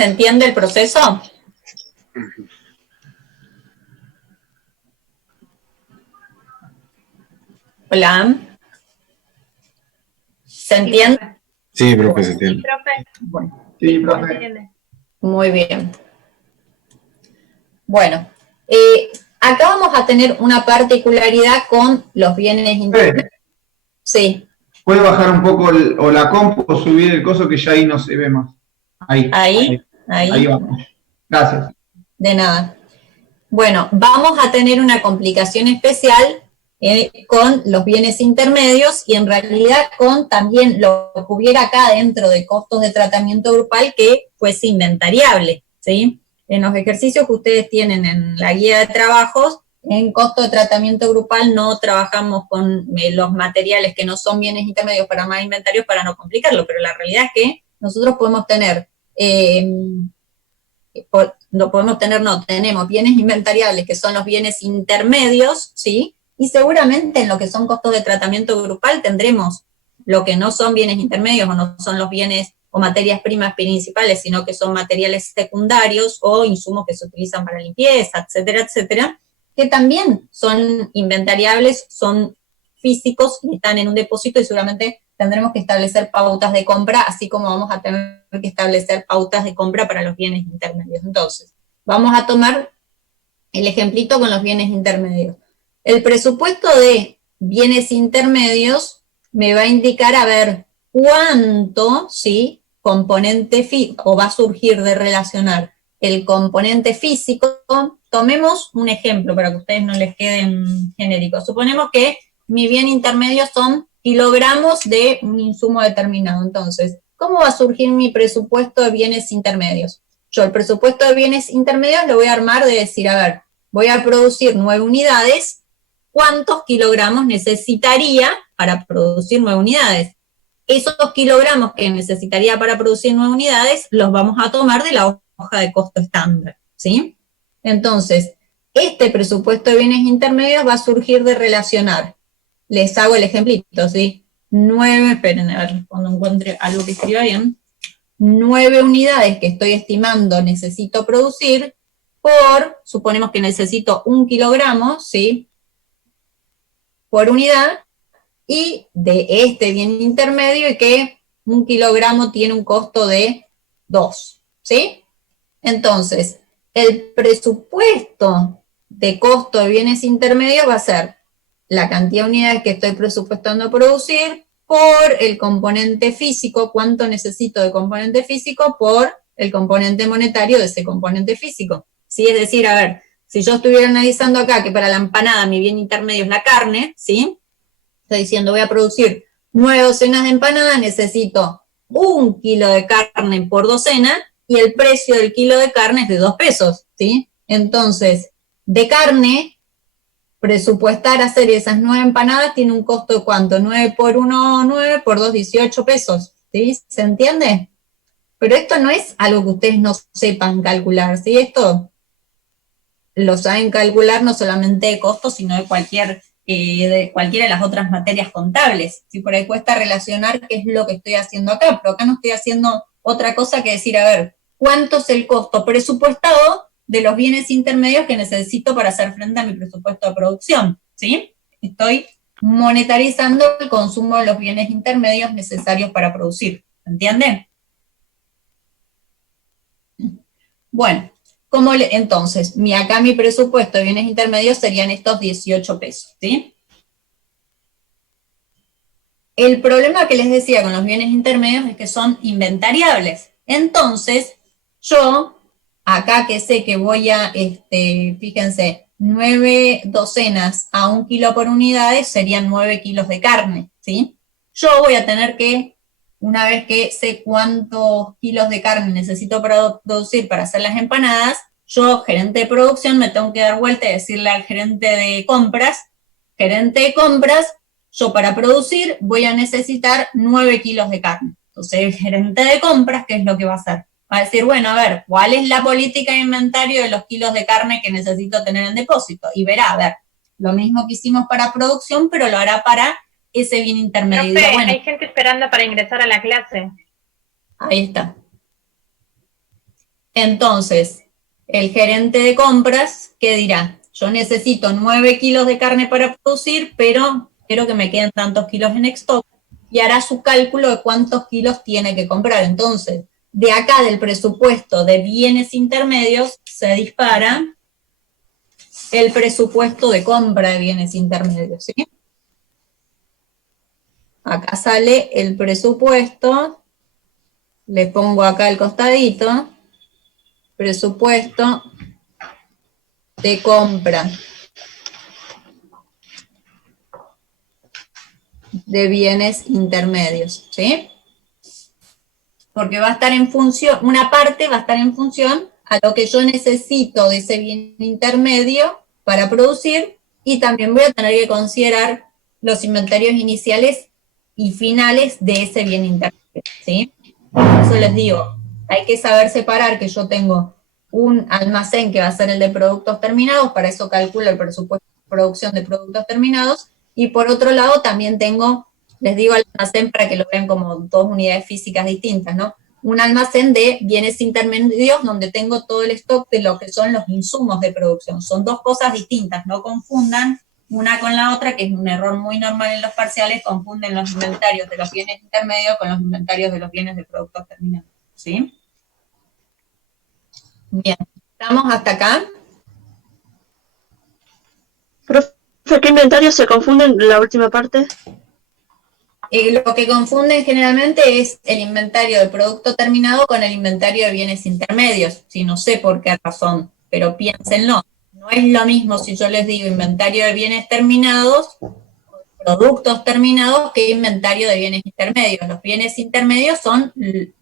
¿Se entiende el proceso? Hola. ¿Se entiende? Sí, profe, se entiende. Sí, profe. Bueno, Sí, profe. muy bien. Bueno, acá vamos a tener una particularidad con los bienes intermedios. Sí. ¿Puede bajar un poco o la compu o subir el coso que ya ahí no se ve más? Ahí vamos. Gracias. De nada. Bueno, vamos a tener una complicación especial con los bienes intermedios y en realidad con también lo que hubiera acá dentro de costos de tratamiento grupal que fuese inventariable, ¿sí? En los ejercicios que ustedes tienen en la guía de trabajos, en costo de tratamiento grupal no trabajamos con los materiales que no son bienes intermedios para más inventarios para no complicarlo, pero la realidad es que nosotros podemos tener... tenemos bienes inventariables que son los bienes intermedios, ¿sí? Y seguramente en lo que son costos de tratamiento grupal tendremos lo que no son bienes intermedios o no son los bienes o materias primas principales, sino que son materiales secundarios o insumos que se utilizan para limpieza, etcétera, etcétera, que también son inventariables, son físicos y están en un depósito y seguramente tendremos que establecer pautas de compra, así como vamos a tener que establecer pautas de compra para los bienes intermedios. Entonces, vamos a tomar el ejemplito con los bienes intermedios. El presupuesto de bienes intermedios me va a indicar, a ver, cuánto, ¿sí?, componente o va a surgir de relacionar el componente físico. Tomemos un ejemplo para que ustedes no les queden genéricos. Suponemos que mi bien intermedio son kilogramos de un insumo determinado. Entonces, ¿cómo va a surgir mi presupuesto de bienes intermedios? Yo el presupuesto de bienes intermedios lo voy a armar de decir, a ver, voy a producir 9 unidades, ¿cuántos kilogramos necesitaría para producir 9 unidades? Esos kilogramos que necesitaría para producir 9 unidades los vamos a tomar de la hoja de costo estándar, ¿sí? Entonces, este presupuesto de bienes intermedios va a surgir de relacionar. Les hago el ejemplito, ¿sí? 9, esperen, a ver, cuando encuentre algo que escriba bien. 9 unidades que estoy estimando necesito producir por, suponemos que necesito 1 kilogramo, ¿sí?, por unidad, y de este bien intermedio y que 1 kilogramo tiene un costo de 2, ¿sí? Entonces, el presupuesto de costo de bienes intermedios va a ser la cantidad de unidades que estoy presupuestando producir por el componente físico, cuánto necesito de componente físico por el componente monetario de ese componente físico. ¿Sí? Es decir, a ver, si yo estuviera analizando acá que para la empanada mi bien intermedio es la carne, ¿sí? Estoy diciendo voy a producir 9 docenas de empanadas, necesito 1 kilo de carne por docena y el precio del kilo de carne es de 2 pesos, ¿sí? Entonces, de carne, presupuestar hacer esas 9 empanadas tiene un costo de ¿cuánto? 9 por 1, 9 por 2, 18 pesos, ¿sí? ¿Se entiende? Pero esto no es algo que ustedes no sepan calcular, ¿sí? Esto lo saben calcular no solamente de costos, sino de cualquiera de las otras materias contables. Si por ahí cuesta relacionar qué es lo que estoy haciendo acá, pero acá no estoy haciendo otra cosa que decir, a ver, ¿cuánto es el costo presupuestado de los bienes intermedios que necesito para hacer frente a mi presupuesto de producción? ¿Sí? Estoy monetarizando el consumo de los bienes intermedios necesarios para producir. ¿Entienden? Bueno, entonces, acá mi presupuesto de bienes intermedios serían estos 18 pesos, ¿sí? El problema que les decía con los bienes intermedios es que son inventariables. Entonces, yo, acá que sé que voy a, fíjense, 9 docenas a 1 kilo por unidades serían 9 kilos de carne, ¿sí? Yo voy a tener que, una vez que sé cuántos kilos de carne necesito producir para hacer las empanadas, yo, gerente de producción, me tengo que dar vuelta y decirle al gerente de compras, yo para producir voy a necesitar 9 kilos de carne. Entonces el gerente de compras, ¿qué es lo que va a hacer? Va a decir, bueno, a ver, ¿cuál es la política de inventario de los kilos de carne que necesito tener en depósito? Y verá, a ver, lo mismo que hicimos para producción, pero lo hará para ese bien intermedio. Profe, bueno, hay gente esperando para ingresar a la clase. Ahí está. Entonces, el gerente de compras, ¿qué dirá? Yo necesito 9 kilos de carne para producir, pero quiero que me queden tantos kilos en stock, y hará su cálculo de cuántos kilos tiene que comprar. Entonces, de acá del presupuesto de bienes intermedios se dispara el presupuesto de compra de bienes intermedios, ¿sí? Acá sale el presupuesto, le pongo acá el costadito, presupuesto de compra de bienes intermedios, ¿sí? Porque va a estar en función, una parte va a estar en función a lo que yo necesito de ese bien intermedio para producir, y también voy a tener que considerar los inventarios iniciales y finales de ese bien intermedio, ¿sí? Por eso les digo, hay que saber separar que yo tengo un almacén que va a ser el de productos terminados, para eso calculo el presupuesto de producción de productos terminados, y por otro lado también tengo, les digo almacén para que lo vean como dos unidades físicas distintas, ¿no? Un almacén de bienes intermedios donde tengo todo el stock de lo que son los insumos de producción. Son dos cosas distintas, no confundan una con la otra, que es un error muy normal en los parciales, confunden los inventarios de los bienes intermedios con los inventarios de los bienes de productos terminados, ¿sí? Bien, ¿estamos hasta acá? Profe, ¿qué inventario se confunde en la última parte? Lo que confunden generalmente es el inventario de producto terminado con el inventario de bienes intermedios. Si no sé por qué razón, pero piénsenlo. No es lo mismo si yo les digo inventario de bienes terminados, productos terminados, que inventario de bienes intermedios. Los bienes intermedios son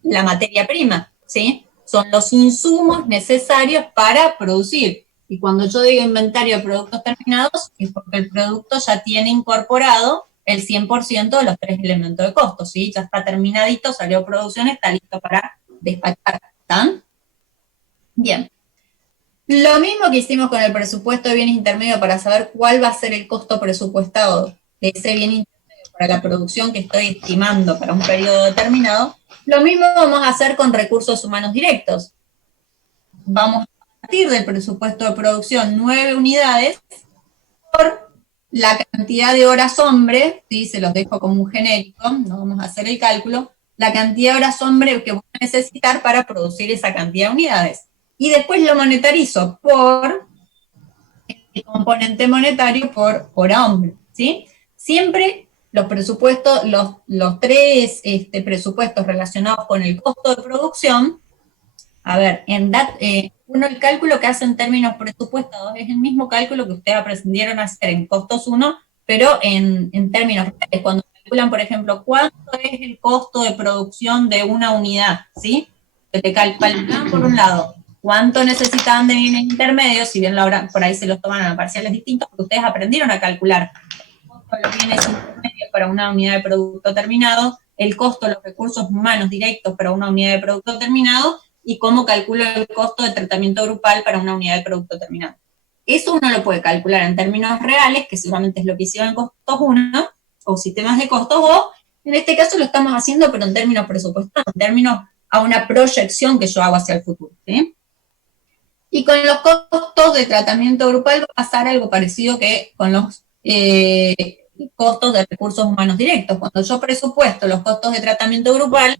la materia prima, ¿sí? Son los insumos necesarios para producir. Y cuando yo digo inventario de productos terminados, es porque el producto ya tiene incorporado el 100% de los 3 elementos de costo, ¿sí? Ya está terminadito, salió producción, está listo para despachar. ¿Están? Bien. Lo mismo que hicimos con el presupuesto de bienes intermedios para saber cuál va a ser el costo presupuestado de ese bien intermedio para la producción que estoy estimando para un periodo determinado, lo mismo vamos a hacer con recursos humanos directos. Vamos a partir del presupuesto de producción 9 unidades por la cantidad de horas hombre, ¿sí? Se los dejo como un genérico, no vamos a hacer el cálculo, la cantidad de horas hombre que voy a necesitar para producir esa cantidad de unidades. Y después lo monetarizo por el componente monetario por hora hombre, ¿sí? Siempre los presupuestos, los tres presupuestos relacionados con el costo de producción, a ver, uno el cálculo que hace en términos presupuestados es el mismo cálculo que ustedes aprendieron a hacer en costos 1, pero en términos reales. Cuando calculan, por ejemplo, cuánto es el costo de producción de una unidad, ¿sí? Te calculan por un lado cuánto necesitaban de bienes intermedios, si bien por ahí se los toman a parciales distintos, porque ustedes aprendieron a calcular el costo de los bienes intermedios para una unidad de producto terminado, el costo de los recursos humanos directos para una unidad de producto terminado, y cómo calculo el costo de tratamiento grupal para una unidad de producto terminado. Eso uno lo puede calcular en términos reales, que seguramente es lo que hicieron en costos 1, o sistemas de costos, o en este caso lo estamos haciendo, pero en términos presupuestarios, en términos a una proyección que yo hago hacia el futuro, ¿sí? Y con los costos de tratamiento grupal va a pasar algo parecido que con los costos de recursos humanos directos. Cuando yo presupuesto los costos de tratamiento grupal,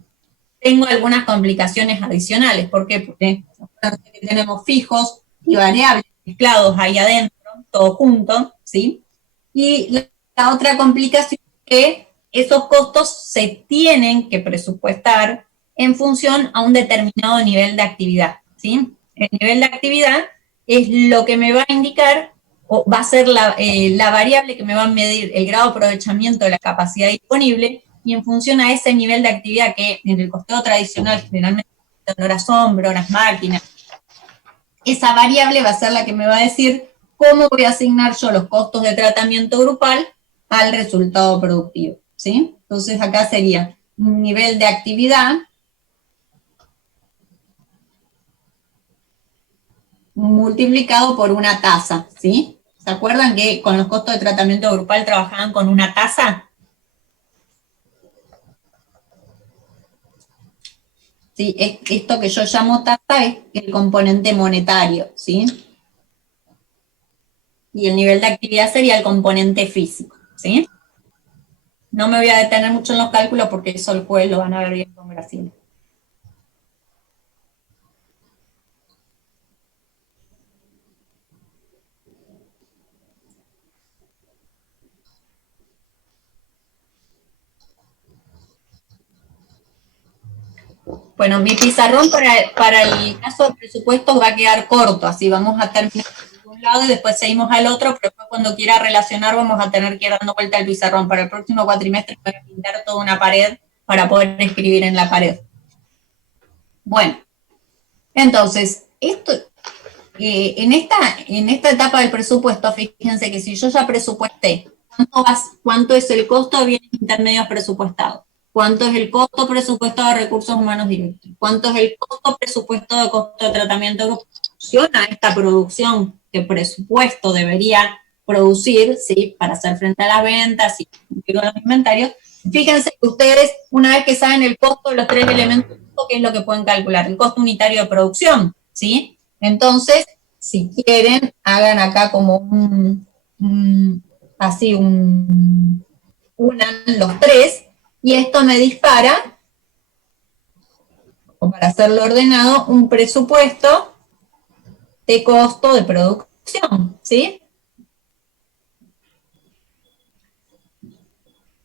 tengo algunas complicaciones adicionales. ¿Por qué? Porque tenemos fijos y variables mezclados ahí adentro, todo junto, ¿sí? Y la otra complicación es que esos costos se tienen que presupuestar en función a un determinado nivel de actividad, ¿sí? El nivel de actividad es lo que me va a indicar, o va a ser la variable que me va a medir el grado de aprovechamiento de la capacidad disponible, y en función a ese nivel de actividad que en el costeo tradicional generalmente son horas hombre, horas máquina, esa variable va a ser la que me va a decir cómo voy a asignar yo los costos de tratamiento grupal al resultado productivo, ¿sí? Entonces acá sería un nivel de actividad multiplicado por una tasa, ¿sí? ¿Se acuerdan que con los costos de tratamiento grupal trabajaban con una tasa? ¿sí? Esto que yo llamo tasa es el componente monetario, ¿sí? Y el nivel de actividad sería el componente físico, ¿sí? No me voy a detener mucho en los cálculos porque eso el jueves lo van a ver bien con Graciela. Bueno, mi pizarrón para el caso de presupuestos va a quedar corto, así vamos a terminar de un lado y después seguimos al otro, pero después cuando quiera relacionar vamos a tener que ir dando vuelta al pizarrón. Para el próximo cuatrimestre voy a pintar toda una pared para poder escribir en la pared. Bueno, entonces, esto, en esta etapa del presupuesto, fíjense que si yo ya presupuesté, ¿cuánto es el costo de bienes intermedios presupuestados? ¿Cuánto es el costo presupuestado de recursos humanos directos? ¿Cuánto es el costo presupuestado de costo de tratamiento de producción a esta producción que presupuesto debería producir, ¿sí? Para hacer frente a las ventas y cumplir con los inventarios? Fíjense que ustedes, una vez que saben el costo de los tres elementos, ¿qué es lo que pueden calcular? El costo unitario de producción, ¿sí? Entonces, si quieren, hagan acá como unan los tres, y esto me dispara, o para hacerlo ordenado, un presupuesto de costo de producción, ¿sí?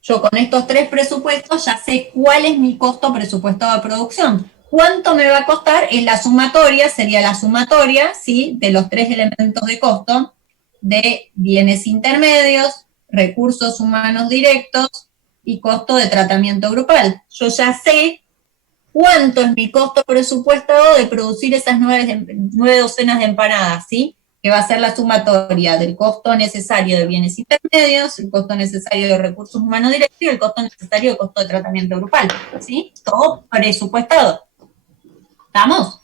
Yo con estos tres presupuestos ya sé cuál es mi costo presupuestado de producción. ¿Cuánto me va a costar? Es la sumatoria, sería la sumatoria, ¿sí? De los tres elementos de costo, de bienes intermedios, recursos humanos directos y costo de tratamiento grupal. Yo ya sé cuánto es mi costo presupuestado de producir esas 9 docenas de empanadas, ¿sí? Que va a ser la sumatoria del costo necesario de bienes intermedios, el costo necesario de recursos humanos directos y el costo necesario de costo de tratamiento grupal, ¿sí? Todo presupuestado. ¿Estamos?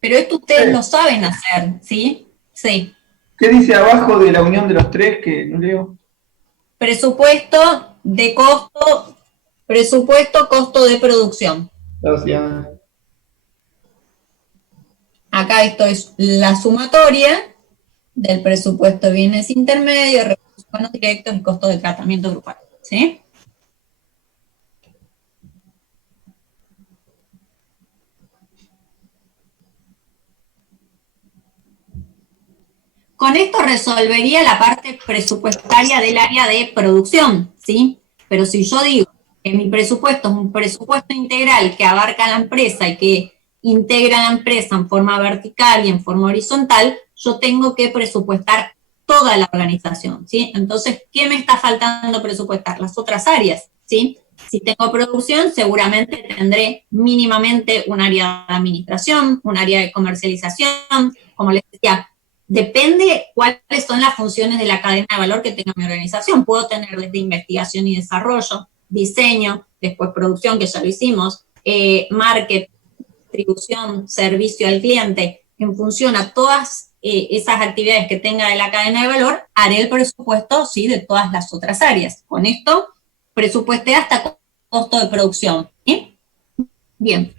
Pero esto ustedes lo saben hacer, ¿sí? Sí. ¿Qué dice abajo de la unión de los tres que no leo? Presupuesto de costo, presupuesto, costo de producción. Gracias. Acá esto es la sumatoria del presupuesto de bienes intermedios, recursos humanos directos y costo de tratamiento grupal, ¿sí? Con esto resolvería la parte presupuestaria del área de producción, ¿sí? Pero si yo digo que mi presupuesto es un presupuesto integral que abarca a la empresa y que integra a la empresa en forma vertical y en forma horizontal, yo tengo que presupuestar toda la organización, ¿sí? Entonces, ¿qué me está faltando presupuestar? Las otras áreas, ¿sí? Si tengo producción, seguramente tendré mínimamente un área de administración, un área de comercialización, como les decía, depende cuáles son las funciones de la cadena de valor que tenga mi organización. Puedo tener desde investigación y desarrollo, diseño, después producción, que ya lo hicimos, marketing, distribución, servicio al cliente. En función a todas esas actividades que tenga de la cadena de valor, haré el presupuesto, sí, de todas las otras áreas. Con esto, presupuesté hasta costo de producción. ¿Sí? Bien.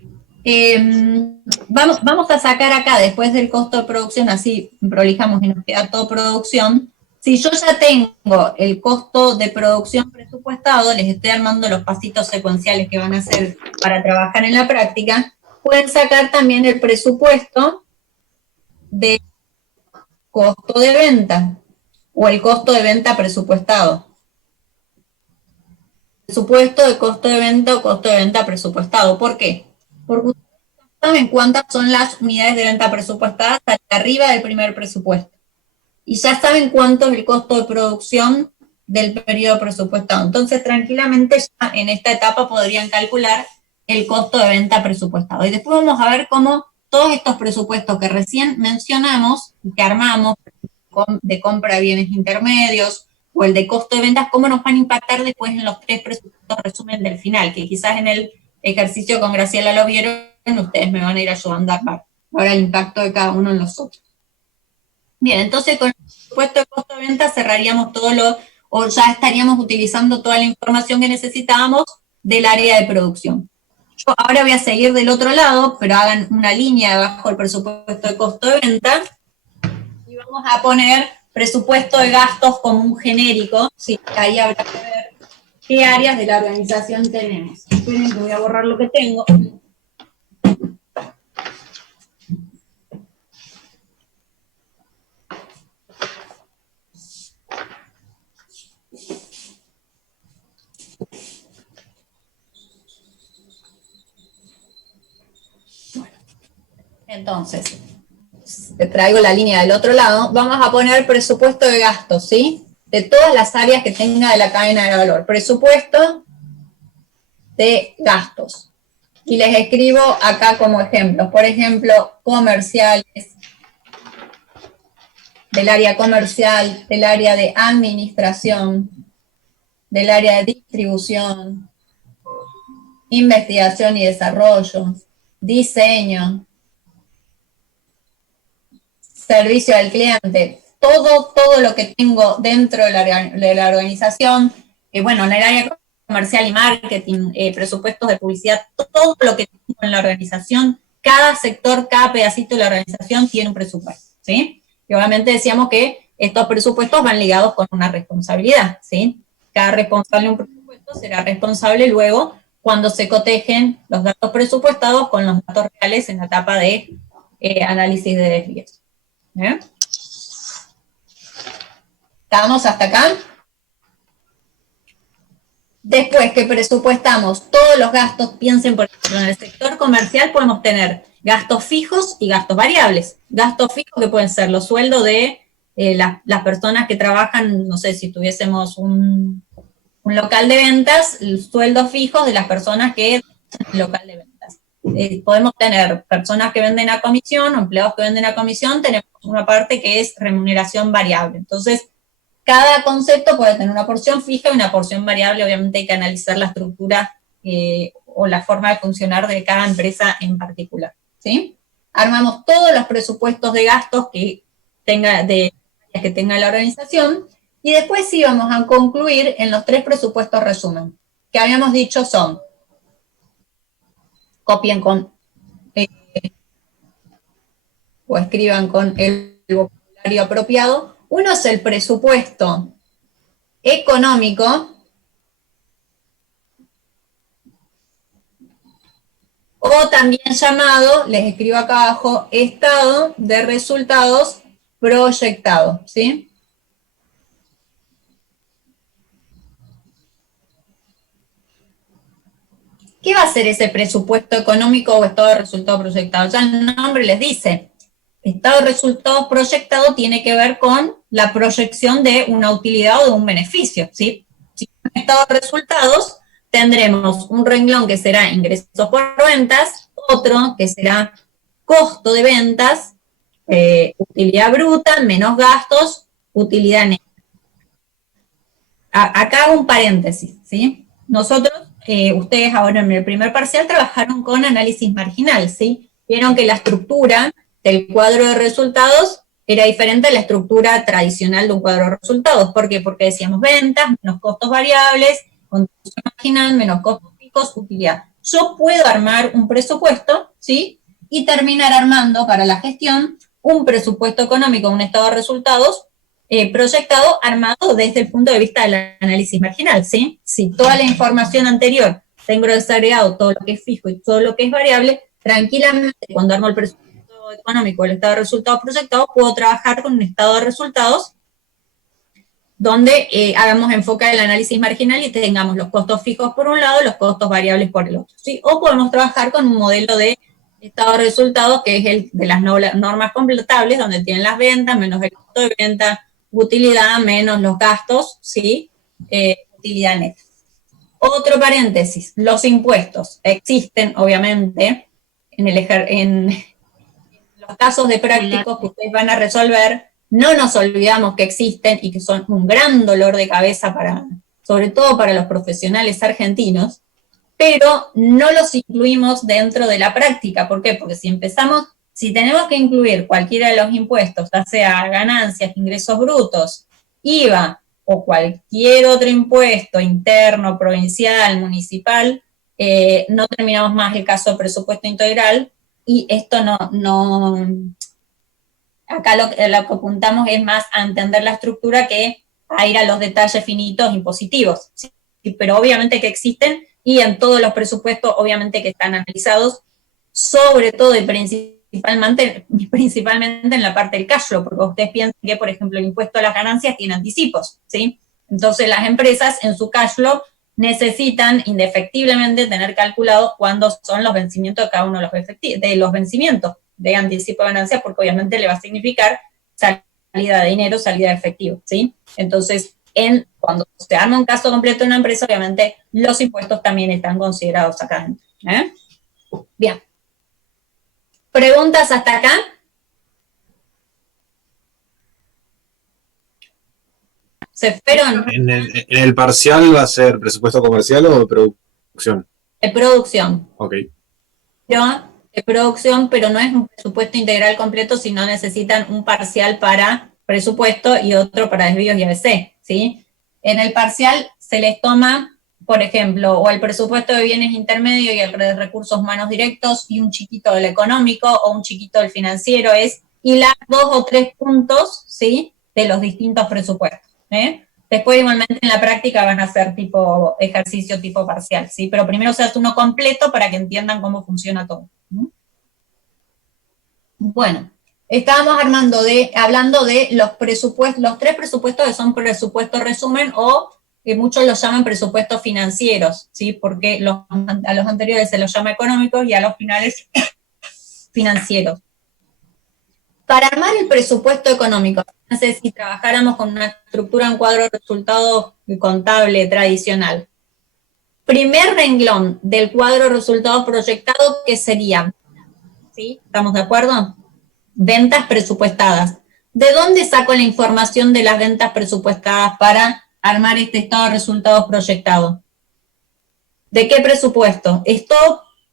Vamos a sacar acá, después del costo de producción, así prolijamos y nos queda todo producción. Si yo ya tengo el costo de producción presupuestado, les estoy armando los pasitos secuenciales que van a hacer para trabajar en la práctica, pueden sacar también el presupuesto de costo de venta o el costo de venta presupuestado. Presupuesto de costo de venta o costo de venta presupuestado. ¿Por qué? Porque saben cuántas son las unidades de venta presupuestadas hasta arriba del primer presupuesto. Y ya saben cuánto es el costo de producción del periodo presupuestado. Entonces, tranquilamente ya en esta etapa podrían calcular el costo de venta presupuestado. Y después vamos a ver cómo todos estos presupuestos que recién mencionamos y que armamos de compra de bienes intermedios o el de costo de ventas, cómo nos van a impactar después en los tres presupuestos resumen del final, que quizás en el ejercicio con Graciela lo vieron, ustedes me van a ir ayudando a ver el impacto de cada uno en los otros. Bien, entonces con el presupuesto de costo de venta cerraríamos o ya estaríamos utilizando toda la información que necesitábamos del área de producción. Yo ahora voy a seguir del otro lado, pero hagan una línea debajo del presupuesto de costo de venta, y vamos a poner presupuesto de gastos como un genérico, sí, ahí habrá que ver qué áreas de la organización tenemos. Esperen que voy a borrar lo que tengo. Entonces, te traigo la línea del otro lado, vamos a poner presupuesto de gastos, ¿sí? De todas las áreas que tenga de la cadena de valor. Presupuesto de gastos. Y les escribo acá como ejemplos. Por ejemplo, comerciales, del área comercial, del área de administración, del área de distribución, investigación y desarrollo, diseño, servicio al cliente, todo lo que tengo dentro de la organización, bueno, en el área comercial y marketing, presupuestos de publicidad, todo lo que tengo en la organización, cada sector, cada pedacito de la organización tiene un presupuesto, ¿sí? Y obviamente decíamos que estos presupuestos van ligados con una responsabilidad, ¿sí? Cada responsable de un presupuesto será responsable luego cuando se cotejen los datos presupuestados con los datos reales en la etapa de análisis de desvíos. ¿Eh? ¿Estamos hasta acá? Después que presupuestamos todos los gastos, piensen, por ejemplo, en el sector comercial podemos tener gastos fijos y gastos variables. Gastos fijos que pueden ser los sueldos de las personas que trabajan, no sé, si tuviésemos un local de ventas, sueldos fijos de las personas que en el local de ventas. Podemos tener personas que venden a comisión, o empleados que venden a comisión, tenemos una parte que es remuneración variable. Entonces, cada concepto puede tener una porción fija y una porción variable. Obviamente hay que analizar la estructura o la forma de funcionar de cada empresa en particular, ¿sí? Armamos todos los presupuestos de gastos que tenga la organización, y después sí vamos a concluir en los 3 presupuestos resumen, que habíamos dicho son, copien con o escriban con el vocabulario apropiado. Uno es el presupuesto económico, o también llamado, les escribo acá abajo, estado de resultados proyectado, ¿sí? ¿Qué va a ser ese presupuesto económico o estado de resultados proyectado? Ya el nombre les dice, estado de resultados proyectado tiene que ver con la proyección de una utilidad o de un beneficio, ¿sí? Si en estado de resultados tendremos un renglón que será ingresos por ventas, otro que será costo de ventas, utilidad bruta, menos gastos, utilidad neta. Acá hago un paréntesis, ¿sí? Nosotros, ustedes ahora en el primer parcial trabajaron con análisis marginal, ¿sí? Vieron que la estructura del cuadro de resultados era diferente a la estructura tradicional de un cuadro de resultados. ¿Por qué? Porque decíamos ventas, menos costos variables, contribución marginal, menos costos fijos, utilidad. Yo puedo armar un presupuesto, ¿sí? Y terminar armando para la gestión un presupuesto económico, un estado de resultados proyectado, armado desde el punto de vista del análisis marginal, ¿sí? Si toda la información anterior tengo desagregado todo lo que es fijo y todo lo que es variable, tranquilamente cuando armo el presupuesto económico, el estado de resultados proyectado, puedo trabajar con un estado de resultados donde hagamos enfoque del análisis marginal y tengamos los costos fijos por un lado, los costos variables por el otro, ¿sí? O podemos trabajar con un modelo de estado de resultados que es el de las normas completables, donde tienen las ventas, menos el costo de venta, utilidad menos los gastos, ¿sí? Utilidad neta. Otro paréntesis, los impuestos existen, obviamente, en los casos de prácticos que ustedes van a resolver, no nos olvidamos que existen y que son un gran dolor de cabeza sobre todo para los profesionales argentinos, pero no los incluimos dentro de la práctica. ¿Por qué? Porque si tenemos que incluir cualquiera de los impuestos, ya sea ganancias, ingresos brutos, IVA o cualquier otro impuesto interno, provincial, municipal, no terminamos más el caso de presupuesto integral, y esto acá lo que apuntamos es más a entender la estructura que a ir a los detalles finitos impositivos, ¿sí? Pero obviamente que existen, y en todos los presupuestos obviamente que están analizados, sobre todo y principalmente en la parte del cash flow, porque ustedes piensan que, por ejemplo, el impuesto a las ganancias tiene anticipos, ¿sí? Entonces las empresas en su cash flow necesitan indefectiblemente tener calculado cuándo son los vencimientos de cada uno de los vencimientos de anticipo de ganancias, porque obviamente le va a significar salida de dinero, salida de efectivo, ¿sí? Entonces, cuando se arma un caso completo en una empresa, obviamente los impuestos también están considerados acá dentro, ¿eh? Bien. ¿Preguntas hasta acá? ¿Se fueron? ¿En el parcial va a ser presupuesto comercial o de producción? De producción. Ok. De producción, pero no es un presupuesto integral completo, sino necesitan un parcial para presupuesto y otro para desvíos y ABC, ¿sí? En el parcial se les toma, por ejemplo, o el presupuesto de bienes intermedios y el de recursos humanos directos, y un chiquito del económico o un chiquito del financiero, hilar 2 o 3 puntos, ¿sí?, de los distintos presupuestos, ¿eh? Después, igualmente, en la práctica van a hacer tipo ejercicio tipo parcial, ¿sí? Pero primero se hace uno completo para que entiendan cómo funciona todo. Bueno, estábamos hablando de los presupuestos, los 3 presupuestos que son presupuesto resumen, o que muchos los llaman presupuestos financieros, ¿sí? Porque a los anteriores se los llama económicos y a los finales financieros. Para armar el presupuesto económico, no sé si trabajáramos con una estructura en cuadro de resultados contable tradicional. Primer renglón del cuadro de resultados proyectados, ¿qué sería? ¿Sí? ¿Estamos de acuerdo? Ventas presupuestadas. ¿De dónde saco la información de las ventas presupuestadas para armar este estado de resultados proyectados? ¿De qué presupuesto?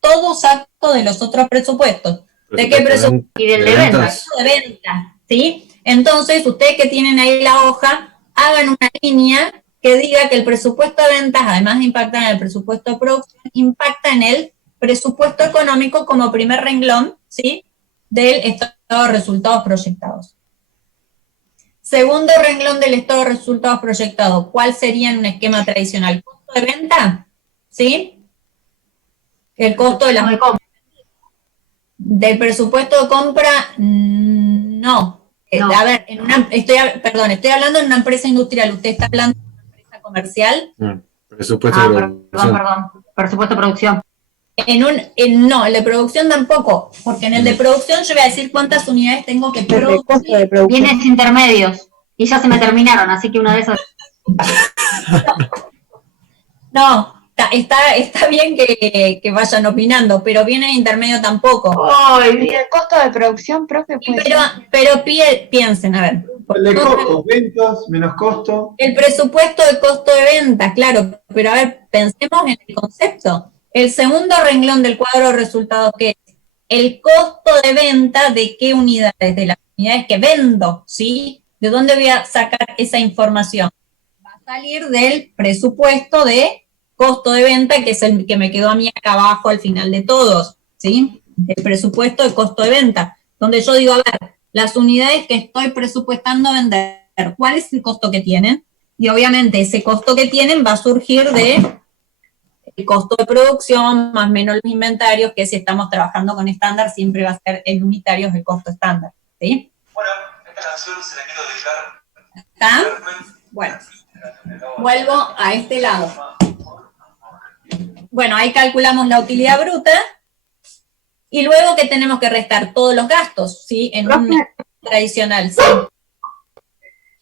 Todo saco de los otros presupuestos. ¿De qué presupuesto? Y del de ventas. De ventas, ¿sí? Entonces, ustedes que tienen ahí la hoja, hagan una línea que diga que el presupuesto de ventas, además de impactar en el presupuesto de producción, impacta en el presupuesto económico como primer renglón, ¿sí?, del estado de resultados proyectados. Segundo renglón del estado de resultados proyectados, ¿cuál sería en un esquema tradicional? ¿Costo de venta? ¿Sí? El costo de la compra. ¿Del presupuesto de compra? No. A ver, estoy hablando de una empresa industrial, usted está hablando de una empresa comercial. Presupuesto de producción. Perdón. Presupuesto de producción. No, el de producción tampoco, porque en el de producción yo voy a decir cuántas unidades tengo que producir. Bienes intermedios, y ya se me terminaron, así que una de esas... No, está bien que vayan opinando, pero bienes intermedios tampoco. ¿Y el costo de producción, profe? Pero piensen, a ver. El de costos, ventas, menos costo. El presupuesto de costo de venta, claro, pero a ver, pensemos en el concepto. El segundo renglón del cuadro de resultados, que es el costo de venta de qué unidades, de las unidades que vendo, ¿sí? ¿De dónde voy a sacar esa información? Va a salir del presupuesto de costo de venta, que es el que me quedó a mí acá abajo al final de todos, ¿sí? El presupuesto de costo de venta, donde yo digo, a ver, las unidades que estoy presupuestando vender, ¿cuál es el costo que tienen? Y obviamente ese costo que tienen va a surgir de el costo de producción más menos los inventarios, que si estamos trabajando con estándar siempre va a ser el unitario del costo estándar, ¿sí? Bueno, esta canción se la quiero dedicar. ¿Está? Bueno, vuelvo a este lado. Bueno, ahí calculamos la utilidad bruta y luego que tenemos que restar todos los gastos, ¿sí? En un tradicional, ¿sí?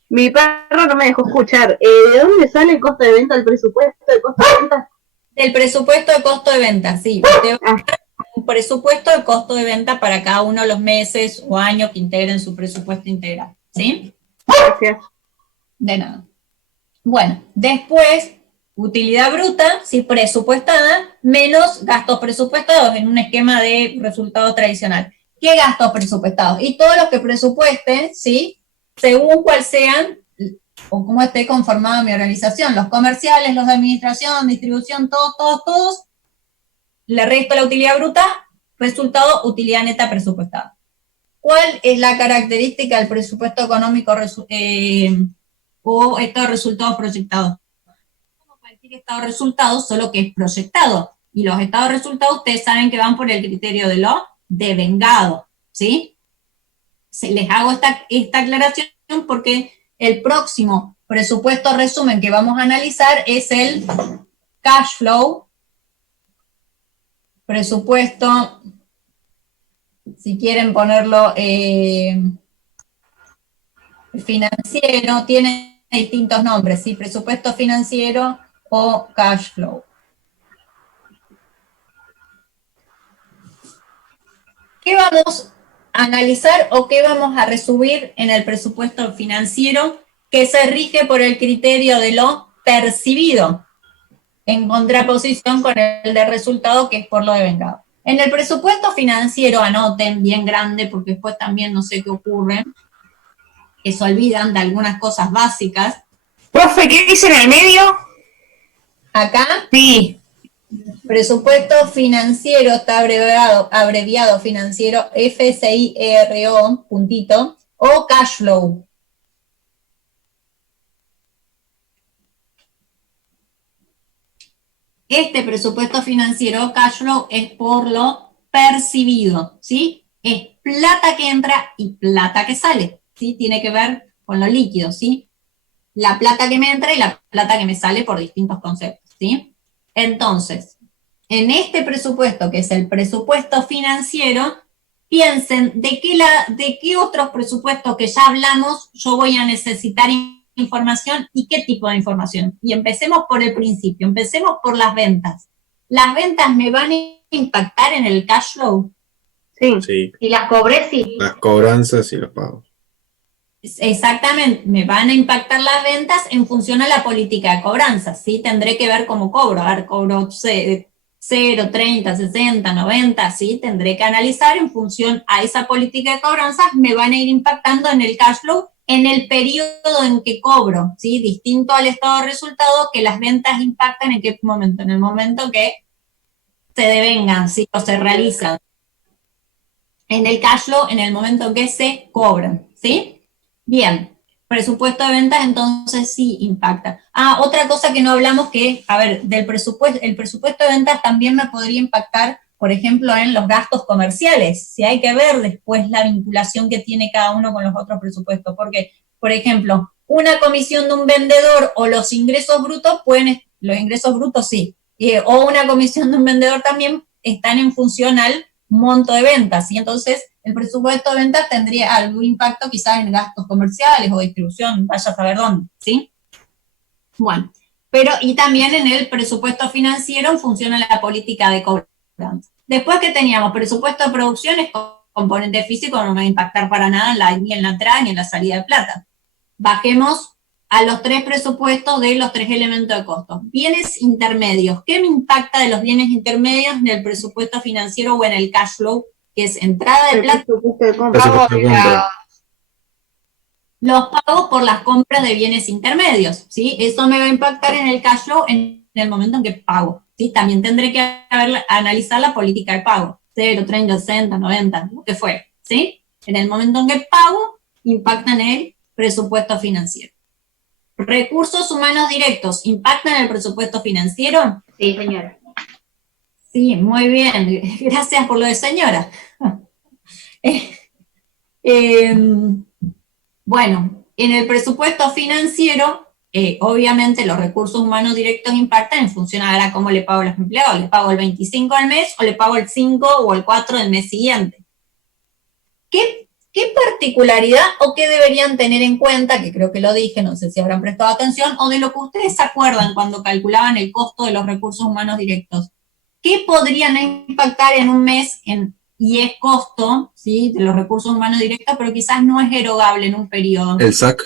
Mi perro no me dejó escuchar. ¿De dónde sale el costo de venta, el presupuesto de costo de venta? Del presupuesto de costo de venta, sí. Usted va a dar un presupuesto de costo de venta para cada uno de los meses o años que integren su presupuesto integral, ¿sí? Gracias. De nada. Bueno, después, utilidad bruta, sí, presupuestada, menos gastos presupuestados en un esquema de resultado tradicional. ¿Qué gastos presupuestados? Y todos los que presupuesten, ¿sí? Según cuál sean o cómo esté conformada mi organización, los comerciales, los de administración, distribución, todos, le resto la utilidad bruta, resultado, utilidad neta presupuestada. ¿Cuál es la característica del presupuesto económico o estos resultados proyectados? Como cualquier estado de resultados, solo que es proyectado. Y los estados de resultados, ustedes saben que van por el criterio de lo devengado, ¿sí? Les hago esta aclaración porque el próximo presupuesto resumen que vamos a analizar es el cash flow, presupuesto, si quieren ponerlo financiero, tiene distintos nombres, ¿sí? Presupuesto financiero o cash flow. ¿Qué vamos a analizar o qué vamos a resumir en el presupuesto financiero que se rige por el criterio de lo percibido, en contraposición con el de resultado que es por lo devengado? En el presupuesto financiero, anoten bien grande, porque después también no sé qué ocurre, que se olvidan de algunas cosas básicas. Profe, ¿qué dice en el medio? Acá, Sí. presupuesto financiero está abreviado financiero FCIERO, puntito, o cash flow. Este presupuesto financiero o cash flow es por lo percibido, ¿sí? Es plata que entra y plata que sale, ¿sí? Tiene que ver con lo líquido, ¿sí? La plata que me entra y la plata que me sale por distintos conceptos, ¿sí? Entonces, en este presupuesto, que es el presupuesto financiero, piensen de qué otros presupuestos que ya hablamos yo voy a necesitar información y qué tipo de información. Y empecemos por el principio, empecemos por las ventas. ¿Las ventas me van a impactar en el cash flow? Sí. Y las cobré, sí. Las cobranzas y los pagos. Exactamente, me van a impactar las ventas en función a la política de cobranza, ¿sí? Tendré que ver cómo cobro, a ver, cobro 0, 30, 60, 90, ¿sí? Tendré que analizar en función a esa política de cobranza, me van a ir impactando en el cash flow en el periodo en que cobro, ¿sí? Distinto al estado de resultado, que las ventas impactan en qué momento, en el momento que se devengan, ¿sí? O se realizan. En el cash flow, en el momento en que se cobran, ¿sí? Bien, presupuesto de ventas entonces sí impacta. Otra cosa que no hablamos que, a ver, el presupuesto de ventas también me podría impactar, por ejemplo, en los gastos comerciales. Si hay que ver después la vinculación que tiene cada uno con los otros presupuestos. Porque, por ejemplo, una comisión de un vendedor o los ingresos brutos los ingresos brutos sí, o una comisión de un vendedor también están en función al monto de ventas, y entonces el presupuesto de ventas tendría algún impacto quizás en gastos comerciales o distribución, vaya a saber dónde, ¿sí? Bueno, y también en el presupuesto financiero funciona la política de cobranza. Después que teníamos presupuesto de producción, es componente físico, no me va a impactar para nada ni en la entrada ni en la salida de plata. Bajemos a los tres presupuestos de los tres elementos de costo. Bienes intermedios. ¿Qué me impacta de los bienes intermedios en el presupuesto financiero o en el cash flow? Que es entrada de plata. Los pagos por las compras de bienes intermedios, ¿sí? Eso me va a impactar en el cash flow en el momento en que pago, ¿sí? También tendré que analizar la política de pago. 0, 30, 60, 90, lo que fuera, ¿sí? En el momento en que pago, impacta en el presupuesto financiero. ¿Recursos humanos directos impactan el presupuesto financiero? Sí, señora. Sí, muy bien. Gracias por lo de señora. Bueno, en el presupuesto financiero, obviamente los recursos humanos directos impactan en función a cómo le pago a los empleados. ¿Le pago el 25 al mes o le pago el 5 o el 4 del mes siguiente? ¿Qué particularidad o qué deberían tener en cuenta, que creo que lo dije, no sé si habrán prestado atención, o de lo que ustedes se acuerdan cuando calculaban el costo de los recursos humanos directos? ¿Qué podrían impactar en un mes y es costo, ¿sí?, de los recursos humanos directos, pero quizás no es erogable en un periodo? El SAC.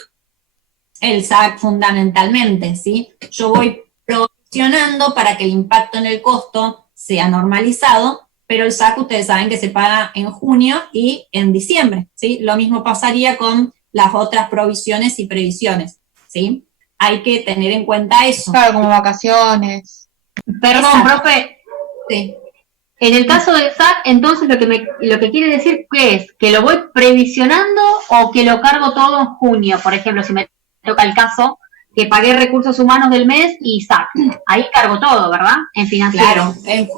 El SAC fundamentalmente, ¿sí? Yo voy proporcionando para que el impacto en el costo sea normalizado, pero el SAC ustedes saben que se paga en junio y en diciembre, ¿sí? Lo mismo pasaría con las otras provisiones y previsiones, ¿sí? Hay que tener en cuenta eso. Claro, como vacaciones. Perdón, profe. Sí. En el caso del SAC, entonces lo que quiere decir que es que lo voy previsionando o que lo cargo todo en junio. Por ejemplo, si me toca el caso que pagué recursos humanos del mes y SAC. Ahí cargo todo, ¿verdad? En financiero. Claro,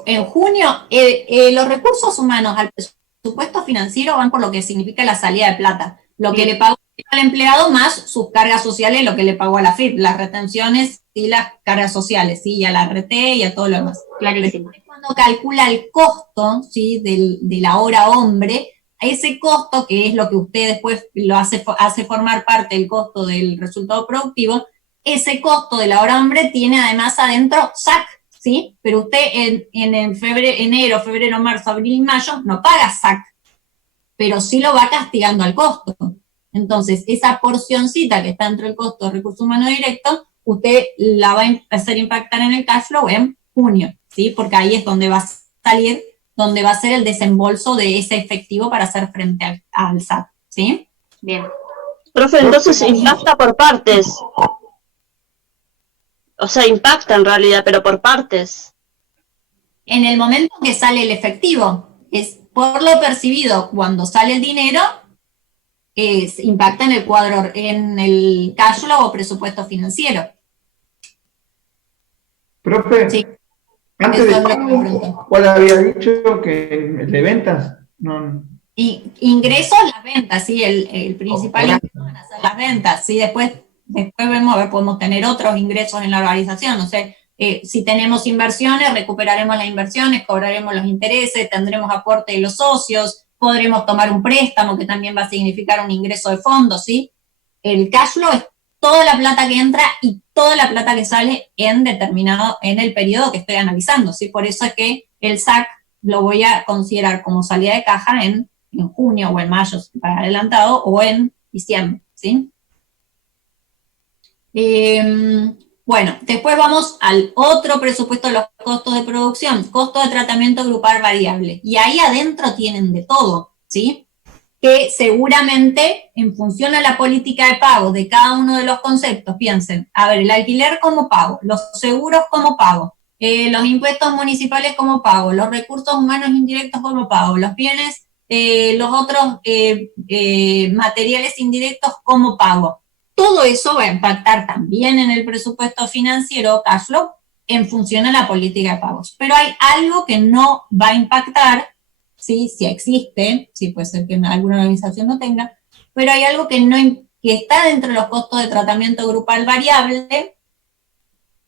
en junio los recursos humanos al presupuesto financiero van por lo que significa la salida de plata. Lo que le pagó al empleado más sus cargas sociales, lo que le pagó a la FIP, las retenciones y las cargas sociales, ¿sí? Y a la RT y a todo lo demás. Clarísimo. Cuando calcula el costo, ¿sí? de la hora hombre, ese costo, que es lo que usted después lo hace formar parte del costo del resultado productivo, ese costo de la hora hombre tiene además adentro SAC, ¿sí? Pero usted en enero, febrero, marzo, abril y mayo no paga SAC, pero sí lo va castigando al costo. Entonces, esa porcioncita que está dentro del costo de recursos humanos directos, usted la va a hacer impactar en el cash flow en junio, ¿sí? Porque ahí es donde va a salir, donde va a ser el desembolso de ese efectivo para hacer frente al SAT, ¿sí? Bien. Profe, entonces impacta por partes. O sea, impacta en realidad, pero por partes. En el momento que sale el efectivo, es por lo percibido, cuando sale el dinero, impacta en el cuadro, en el cash flow o presupuesto financiero. Profe, Sí. antes de ¿cuál había dicho que el de ventas? No. Ingresos, las ventas, sí, el principal ingreso van a ser las ventas, sí, después vemos, a ver, podemos tener otros ingresos en la organización, no sé, si tenemos inversiones, recuperaremos las inversiones, cobraremos los intereses, tendremos aporte de los socios, podremos tomar un préstamo que también va a significar un ingreso de fondos, ¿sí? El cash flow es toda la plata que entra y toda la plata que sale en el periodo que estoy analizando, ¿sí? Por eso es que el SAC lo voy a considerar como salida de caja en junio o en mayo para adelantado o en diciembre, ¿sí? Bueno, después vamos al otro presupuesto de los costos de producción, costo de tratamiento grupal variable, y ahí adentro tienen de todo, ¿sí? Que seguramente en función a la política de pago de cada uno de los conceptos, piensen, a ver, el alquiler como pago, los seguros como pago, los impuestos municipales como pago, los recursos humanos indirectos como pago, los bienes, los otros materiales indirectos como pago. Todo eso va a impactar también en el presupuesto financiero, cash flow, en función a la política de pagos. Pero hay algo que no va a impactar, ¿sí? Si existe, sí puede ser que alguna organización no tenga, pero hay algo que está dentro de los costos de tratamiento grupal variable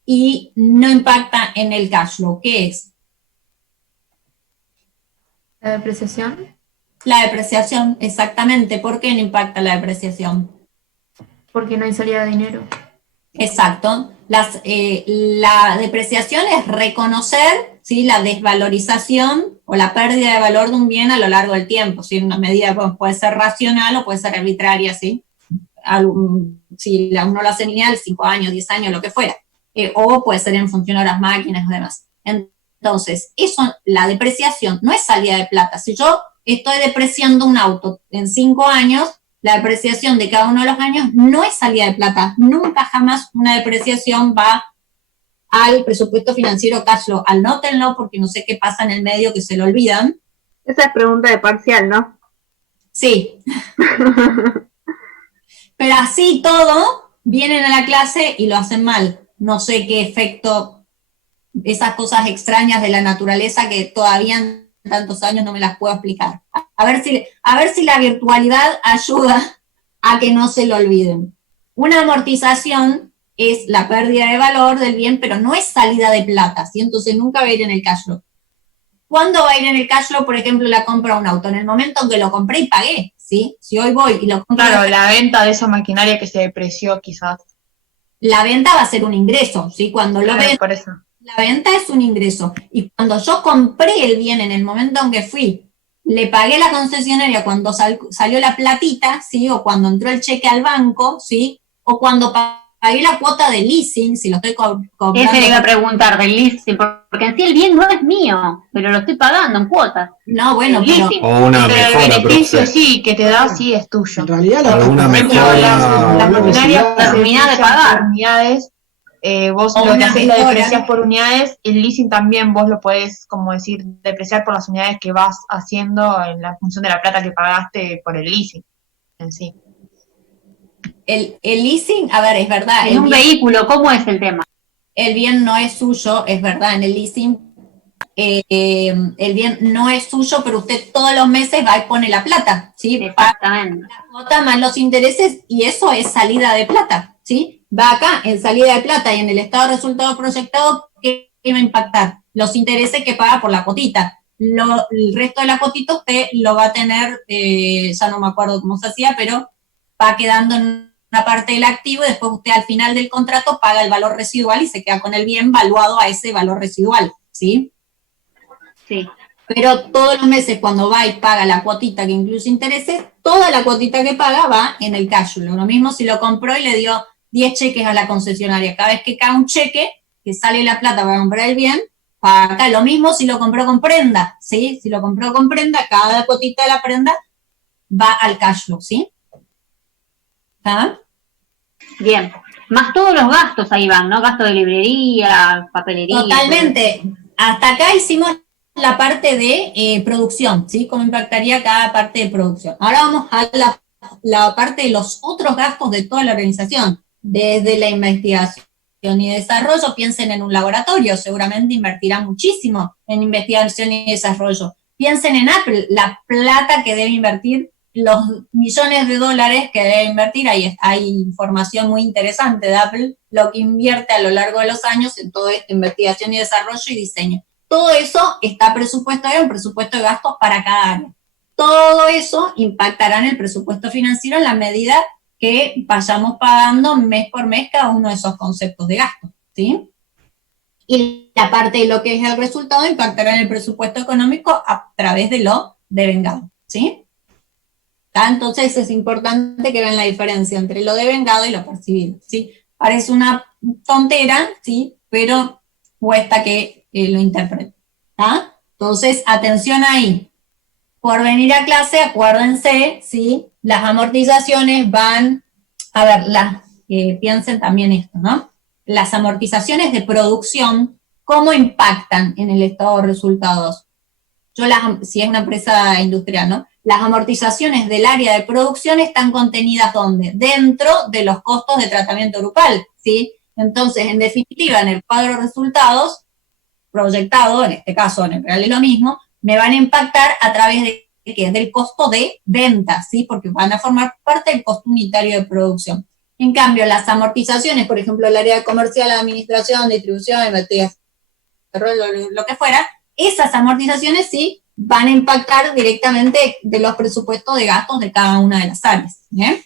y no impacta en el cash flow. ¿Qué es? ¿La depreciación? La depreciación, exactamente. ¿Por qué no impacta la depreciación? Porque no hay salida de dinero. Exacto. La depreciación es reconocer, ¿sí? La desvalorización o la pérdida de valor de un bien a lo largo del tiempo, ¿sí? Una medida puede ser racional o puede ser arbitraria, ¿sí? Si uno lo hace lineal, 5 años, 10 años, lo que fuera. O puede ser en función a las máquinas y demás. Entonces, la depreciación no es salida de plata. Si yo estoy depreciando un auto en 5 años, la depreciación de cada uno de los años no es salida de plata. Nunca jamás una depreciación va al presupuesto financiero cash flow. Anótenlo porque no sé qué pasa en el medio que se lo olvidan. Esa es pregunta de parcial, ¿no? Sí. Pero así todo, vienen a la clase y lo hacen mal. No sé qué efecto, esas cosas extrañas de la naturaleza que todavía en tantos años no me las puedo explicar. A ver si la virtualidad ayuda a que no se lo olviden. Una amortización es la pérdida de valor del bien, pero no es salida de plata, ¿sí? Entonces nunca va a ir en el cash flow. ¿Cuándo va a ir en el cash flow, por ejemplo, la compra de un auto? En el momento en que lo compré y pagué, ¿sí? Si hoy voy y lo compro... Claro, la venta de esa maquinaria que se depreció quizás. La venta va a ser un ingreso, ¿sí? Cuando lo vendo, por eso. La venta es un ingreso. Y cuando yo compré el bien en el momento en que fui, le pagué a la concesionaria cuando salió la platita, ¿sí? O cuando entró el cheque al banco, ¿sí? O cuando pagué la cuota de leasing, si lo estoy comprando. Ese le iba a preguntar del leasing, porque en sí el bien no es mío, pero lo estoy pagando en cuotas. No, bueno, el pero... leasing, O una pero mejora, el beneficio profe. sí, que te da, sí, es tuyo. En realidad Alguna Por ejemplo, mejora. las maquinarias terminada de pagar. unidades vos O lo que una haces lo mejora. deprecias por unidades, el leasing también vos lo podés, como decir, depreciar por las unidades que vas haciendo en la función de la plata que pagaste por el leasing en sí. El leasing, a ver, es verdad. En un vehículo, ¿cómo es el tema? El bien no es suyo, es verdad, en el leasing el bien no es suyo, pero usted todos los meses va y pone la plata, ¿sí? Exactamente. Paga la cuota más los intereses y eso es salida de plata, ¿sí? Va acá en salida de plata y en el estado de resultados proyectados, ¿qué va a impactar? Los intereses que paga por la cuotita. El resto de la cuotita usted lo va a tener, ya no me acuerdo cómo se hacía, pero va quedando en una parte del activo y después usted al final del contrato paga el valor residual y se queda con el bien valuado a ese valor residual, ¿sí? Sí. Pero todos los meses cuando va y paga la cuotita que incluye intereses, toda la cuotita que paga va en el cash flow. Lo mismo si lo compró y le dio 10 cheques a la concesionaria. Cada vez que cae un cheque, que sale la plata para comprar el bien, paga acá. Lo mismo si lo compró con prenda, ¿sí? Si lo compró con prenda, cada cuotita de la prenda va al cash flow, ¿sí? ¿Está? Bien. Más todos los gastos ahí van, ¿no? Gasto de librería, papelería. Totalmente. Hasta acá hicimos la parte de producción, ¿sí? Cómo impactaría cada parte de producción. Ahora vamos a la parte de los otros gastos de toda la organización, desde la investigación y desarrollo. Piensen en un laboratorio, seguramente invertirán muchísimo en investigación y desarrollo. Piensen en Apple, la plata que debe invertir, los millones de dólares que debe invertir. Hay información muy interesante de Apple, lo que invierte a lo largo de los años en todo esto, investigación y desarrollo y diseño. Todo eso está presupuestado en un presupuesto de gastos para cada área. Todo eso impactará en el presupuesto financiero en la medida que vayamos pagando mes por mes cada uno de esos conceptos de gasto, ¿sí? Y la parte de lo que es el resultado impactará en el presupuesto económico a través de lo devengado, ¿sí? Entonces es importante que vean la diferencia entre lo devengado y lo percibido, ¿sí? Parece una tontera, ¿sí? Pero cuesta que lo interpreten, ¿tá? Entonces, atención ahí. Por venir a clase, acuérdense, ¿sí? Las amortizaciones van, a ver, piensen también esto, ¿no? Las amortizaciones de producción, ¿cómo impactan en el estado de resultados? Si es una empresa industrial, ¿no? Las amortizaciones del área de producción están contenidas ¿dónde? Dentro de los costos de tratamiento grupal, ¿sí? Entonces, en definitiva, en el cuadro de resultados proyectado, en este caso en el real es lo mismo, me van a impactar a través de ¿qué? Del costo de venta, ¿sí? Porque van a formar parte del costo unitario de producción. En cambio, las amortizaciones, por ejemplo, el área comercial, administración, distribución, investigación, lo que fuera, esas amortizaciones sí van a impactar directamente de los presupuestos de gastos de cada una de las áreas, ¿eh?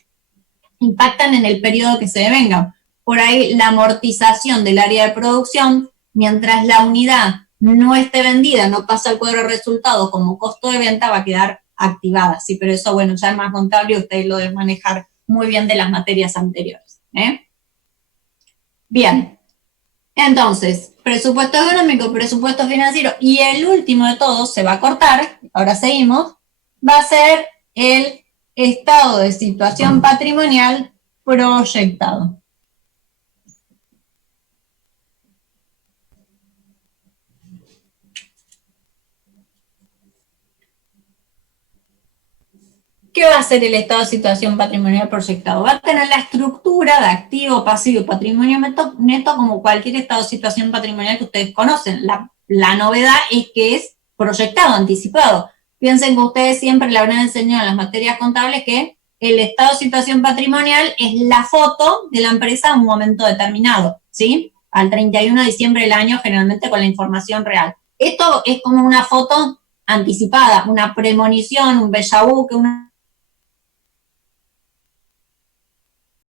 Impactan en el periodo que se devenga. Por ahí la amortización del área de producción, mientras la unidad no esté vendida, no pasa al cuadro de resultados como costo de venta, va a quedar activada, ¿sí? Pero eso, bueno, ya es más contable y ustedes lo deben manejar muy bien de las materias anteriores, ¿eh? Bien, entonces, presupuesto económico, presupuesto financiero, y el último de todos se va a cortar, ahora seguimos, va a ser el estado de situación patrimonial proyectado. ¿Qué va a hacer el estado de situación patrimonial proyectado? Va a tener la estructura de activo, pasivo y patrimonio neto como cualquier estado de situación patrimonial que ustedes conocen. La novedad es que es proyectado, anticipado. Piensen que ustedes siempre le habrán enseñado en las materias contables que el estado de situación patrimonial es la foto de la empresa en un momento determinado, ¿sí? Al 31 de diciembre del año, generalmente con la información real. Esto es como una foto anticipada, una premonición, un déjà vu que uno